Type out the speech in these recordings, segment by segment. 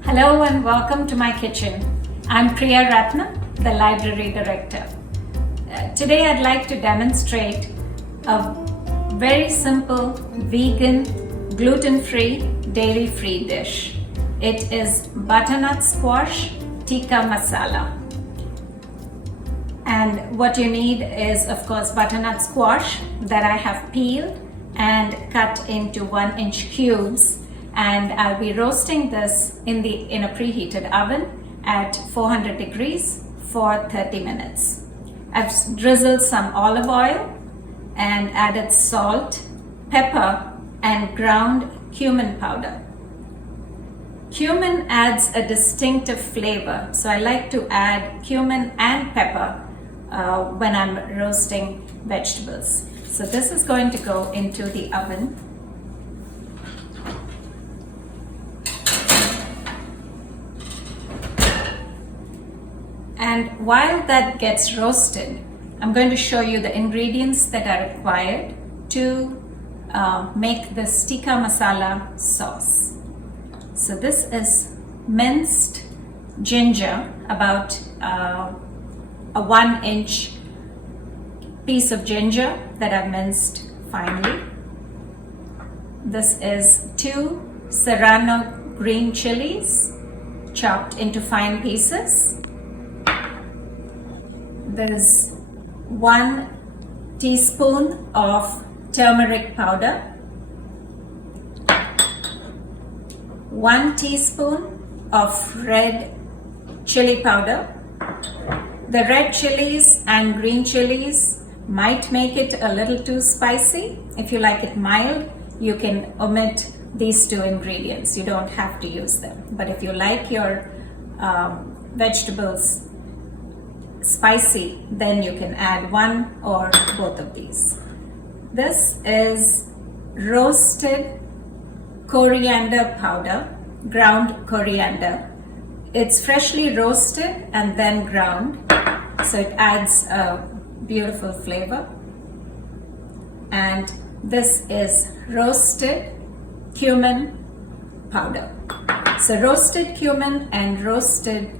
Hello and welcome to my kitchen. I'm Priya Ratna, the Library Director. Today I'd like to demonstrate a very simple, vegan, gluten-free, dairy-free dish. It is butternut squash Tikka Masala. And what you need is, of course, butternut squash that I have peeled and cut into 1-inch cubes. And I'll be roasting this in a preheated oven at 400 degrees for 30 minutes. I've drizzled some olive oil and added salt, pepper, and ground cumin powder. Cumin adds a distinctive flavor, so I like to add cumin and pepper when I'm roasting vegetables. So this is going to go into the oven. And while that gets roasted, I'm going to show you the ingredients that are required to make this Tikka Masala sauce. So this is minced ginger, about a 1-inch piece of ginger that I've minced finely. This is 2 Serrano green chilies chopped into fine pieces. There's 1 teaspoon of turmeric powder, 1 teaspoon of red chili powder. The red chilies and green chilies might make it a little too spicy. If you like it mild, you can omit these 2 ingredients. You don't have to use them. But if you like your vegetables spicy, then you can add 1 or both of these. This is roasted coriander powder, ground coriander. It's freshly roasted and then ground, so it adds a beautiful flavor. And this is roasted cumin powder. So roasted cumin and roasted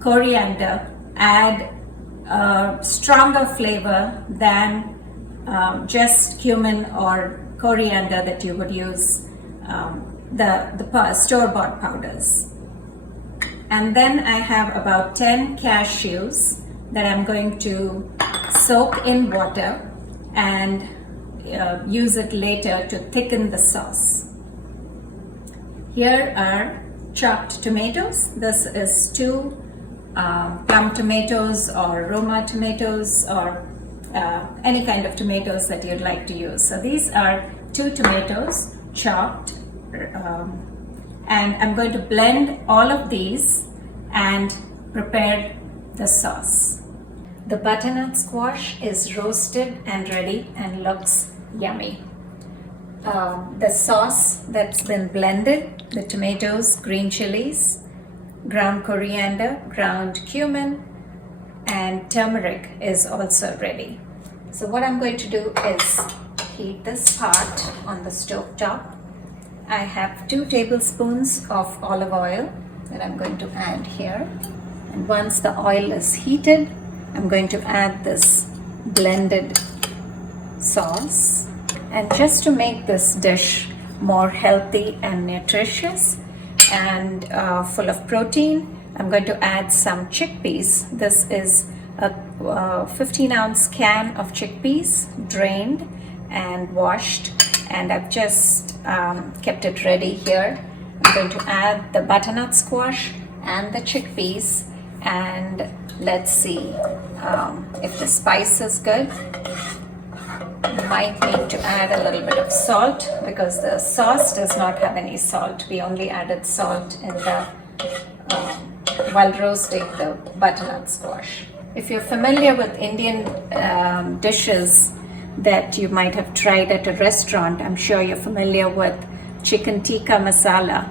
coriander add a stronger flavor than just cumin or coriander that you would use the store-bought powders. And then I have about 10 cashews that I'm going to soak in water and use it later to thicken the sauce. Here are chopped tomatoes. This is 2 plum tomatoes or Roma tomatoes or any kind of tomatoes that you'd like to use. So these are 2 tomatoes chopped, and I'm going to blend all of these and prepare the sauce. The butternut squash is roasted and ready and looks yummy. The sauce that's been blended, the tomatoes, green chilies, ground coriander, ground cumin, and turmeric is also ready. So what I'm going to do is heat this pot on the stove top. I have 2 tablespoons of olive oil that I'm going to add here. And once the oil is heated, I'm going to add this blended sauce. And just to make this dish more healthy and nutritious and full of protein, I'm going to add some chickpeas. This is a 15-ounce can of chickpeas, drained and washed, and I've just kept it ready here. I'm going to add the butternut squash and the chickpeas, and let's see if the spice is good. You might need to add a little bit of salt because the sauce does not have any salt. We only added salt in the while roasting the butternut squash. If you're familiar with Indian dishes that you might have tried at a restaurant, I'm sure you're familiar with chicken tikka masala,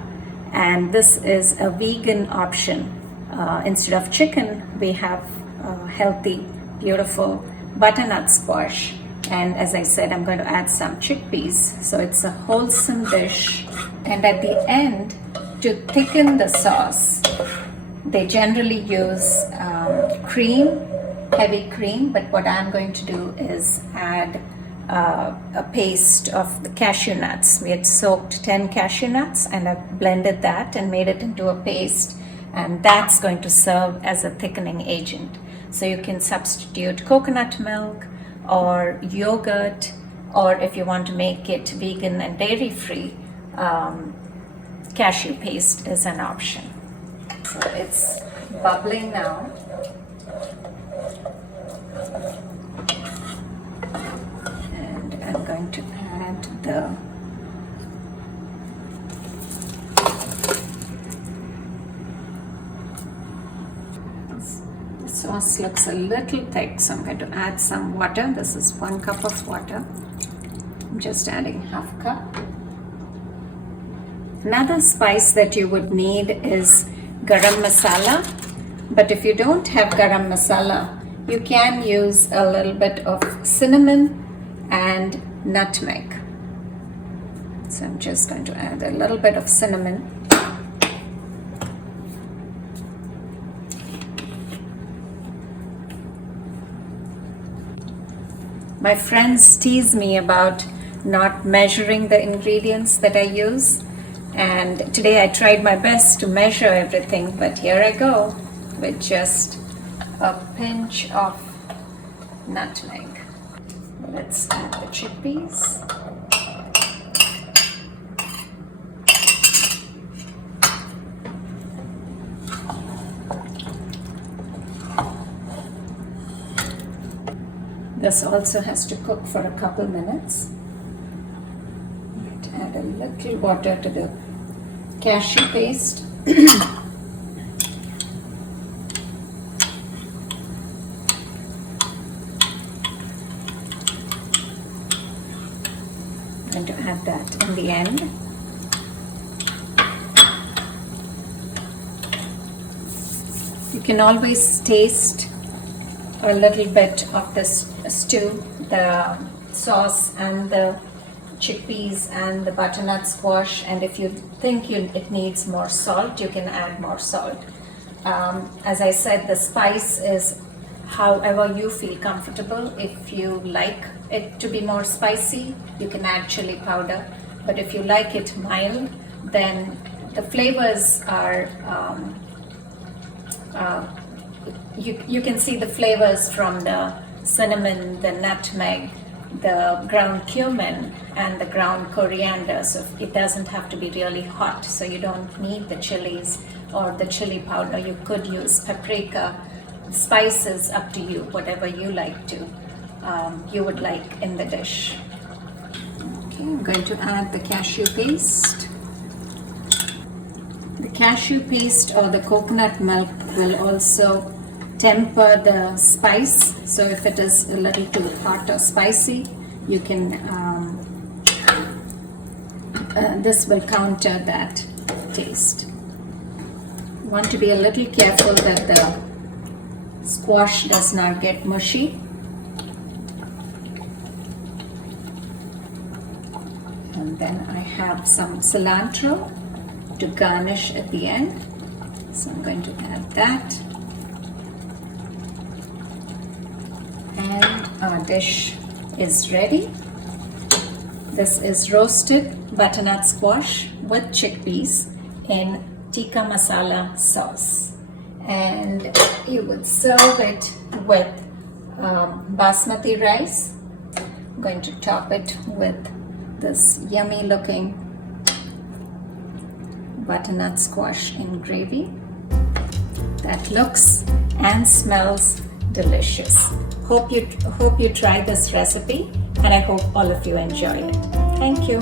and this is a vegan option. Instead of chicken, we have healthy, beautiful butternut squash. And as I said, I'm going to add some chickpeas. So it's a wholesome dish. And at the end, to thicken the sauce, they generally use cream, heavy cream, but what I'm going to do is add a paste of the cashew nuts. We had soaked 10 cashew nuts and I've blended that and made it into a paste, and that's going to serve as a thickening agent. So you can substitute coconut milk or yogurt, or if you want to make it vegan and dairy free, cashew paste is an option. So it's bubbling now. And I'm going to add the sauce. Looks a little thick, so I'm going to add some water. This is 1 cup of water. I'm just adding half cup. Another spice that you would need is Garam Masala, but if you don't have Garam Masala, you can use a little bit of cinnamon and nutmeg. So I'm just going to add a little bit of cinnamon. My friends tease me about not measuring the ingredients that I use, and today I tried my best to measure everything, but here I go with just a pinch of nutmeg. Let's add the chickpeas. This also has to cook for a couple minutes. Add a little water to the cashew paste. I'm going to add that in the end. You can always taste a little bit of this stew, the sauce and the chickpeas and the butternut squash, and if you think it needs more salt, you can add more salt. As I said, the spice is however you feel comfortable. If you like it to be more spicy, you can add chili powder, but if you like it mild, then the flavors are you can see the flavors from the cinnamon, the nutmeg, the ground cumin and the ground coriander. So it doesn't have to be really hot, so you don't need the chilies or the chili powder. You could use paprika. Spices up to you, whatever you like to you would like in the dish. Okay, I'm going to add the cashew paste. The cashew paste or the coconut milk will also temper the spice, so if it is a little too hot or spicy, you can this will counter that taste. You want to be a little careful that the squash does not get mushy. And then I have some cilantro to garnish at the end, so I'm going to add that. And our dish is ready. This is roasted butternut squash with chickpeas in Tikka Masala sauce, and you would serve it with basmati rice. I'm going to top it with this yummy looking butternut squash in gravy. That looks and smells delicious. Hope you try this recipe, and I hope all of you enjoyed it. Thank you.